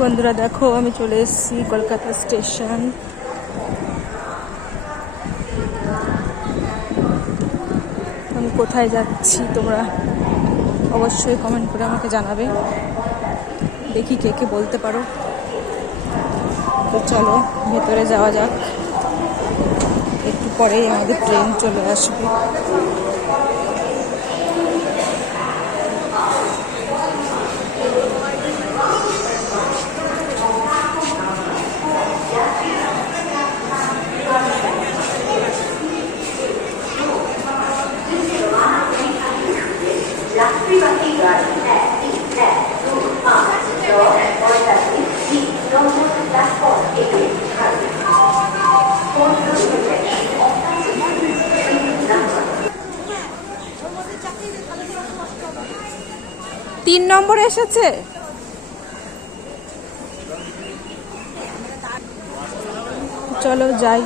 বন্ধুরা দেখো আমি চলে এসেছি কলকাতা স্টেশন। আমি কোথায় যাচ্ছি তোমরা অবশ্যই কমেন্ট করে আমাকে জানাবে, দেখি কে কে বলতে পারো। তো চলো ভেতরে যাওয়া যাক, একটু পরেই আমাদের ট্রেন চলে আসবে। তিন নম্বরে এসেছে। চলো যাই।